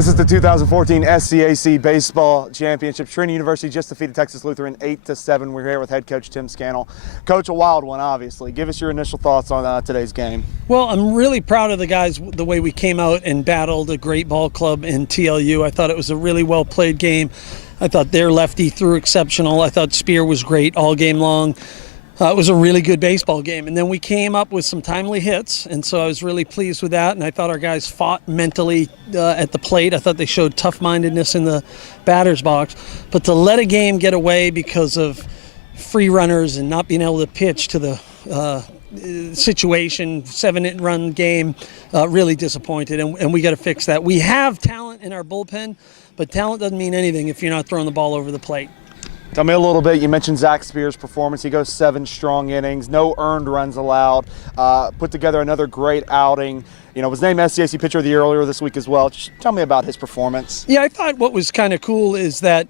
This is the 2014 SCAC Baseball Championship. Trinity University just defeated Texas Lutheran 8-7. We're here with head coach Tim Scannell. Coach, a wild one, obviously. Give us your initial thoughts on today's game. Well, I'm really proud of the guys, the way we came out and battled a great ball club in TLU. I thought it was a really well-played game. I thought their lefty threw exceptional. I thought Spear was great all game long. It was a really good baseball game. And then we came up with some timely hits, and so I was really pleased with that. And I thought our guys fought mentally at the plate. I thought they showed tough-mindedness in the batter's box. But to let a game get away because of free runners and not being able to pitch to the situation, 7-run game, really disappointed, and we got to fix that. We have talent in our bullpen, but talent doesn't mean anything if you're not throwing the ball over the plate. Tell me a little bit. You mentioned Zach Spear's performance. He goes 7 strong innings, no earned runs allowed. Put together another great outing. You know, was named SCAC Pitcher of the Year earlier this week as well. Just tell me about his performance. Yeah, I thought what was kind of cool is that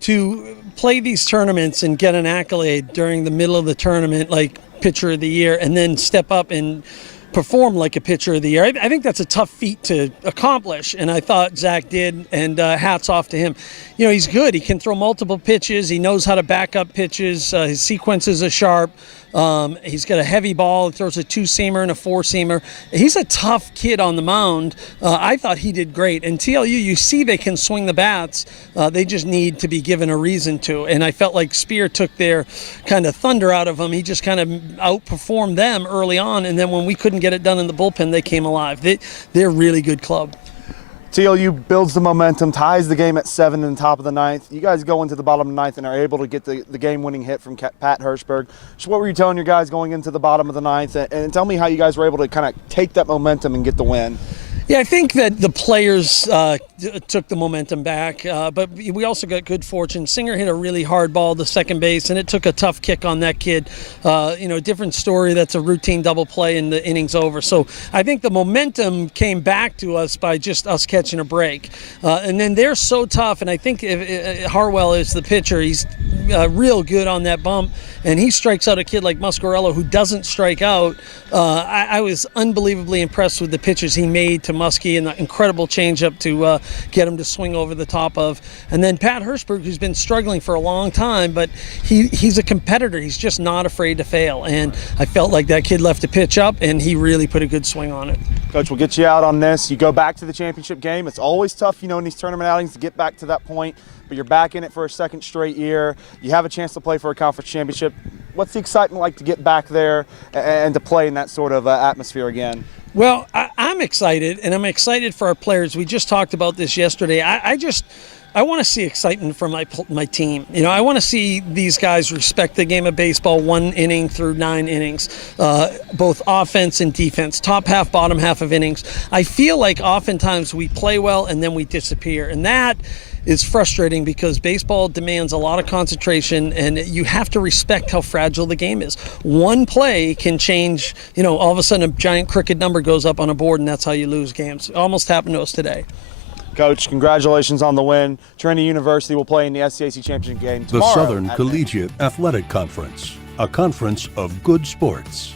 to play these tournaments and get an accolade during the middle of the tournament, like Pitcher of the Year, and then step up and perform like a Pitcher of the Year. I think that's a tough feat to accomplish, and I thought Zach did, and hats off to him. You know, he's good. He can throw multiple pitches. He knows how to back up pitches. His sequences are sharp. He's got a heavy ball. He throws a 2-seamer and a 4-seamer. He's a tough kid on the mound. I thought he did great. And TLU, you see they can swing the bats. They just need to be given a reason to. And I felt like Spear took their kind of thunder out of him. He just kind of outperformed them early on. And then when we couldn't get it done in the bullpen, they came alive. They're a really good club. TLU builds the momentum, ties the game at 7 in the top of the 9th. You guys go into the bottom of the 9th and are able to get the game-winning hit from Pat Hirschberg. So what were you telling your guys going into the bottom of the 9th? And tell me how you guys were able to kind of take that momentum and get the win. Yeah, I think that the players took the momentum back, but we also got good fortune. Singer hit a really hard ball to second base, and it took a tough kick on that kid. You know, different story. That's a routine double play, and the inning's over. So I think the momentum came back to us by just us catching a break. And then they're so tough, and I think Harwell is the pitcher. He's real good on that bump, and he strikes out a kid like Muscarello who doesn't strike out. I was unbelievably impressed with the pitches he made to Muskie and the incredible changeup to get him to swing over the top of. And then Pat Hirschberg, who's been struggling for a long time, but he's a competitor. He's just not afraid to fail. And I felt like that kid left a pitch up, and he really put a good swing on it. Coach, we'll get you out on this. You go back to the championship game. It's always tough, you know, in these tournament outings to get back to that point, but you're back in it for a second straight year. You have a chance to play for a conference championship. What's the excitement like to get back there and to play in that sort of atmosphere again? Well, I'm excited, and I'm excited for our players. We just talked about this yesterday. I want to see excitement from my team. You know, I want to see these guys respect the game of baseball 1 inning through 9 innings, both offense and defense, top half, bottom half of innings. I feel like oftentimes we play well and then we disappear, and that is frustrating because baseball demands a lot of concentration, and you have to respect how fragile the game is. One play can change, you know, all of a sudden a giant crooked number goes up on a board, and that's how you lose games. It almost happened to us today. Coach, congratulations on the win. Trinity University will play in the SCAC Championship Game tomorrow. The Southern Collegiate Athletic Conference, a conference of good sports.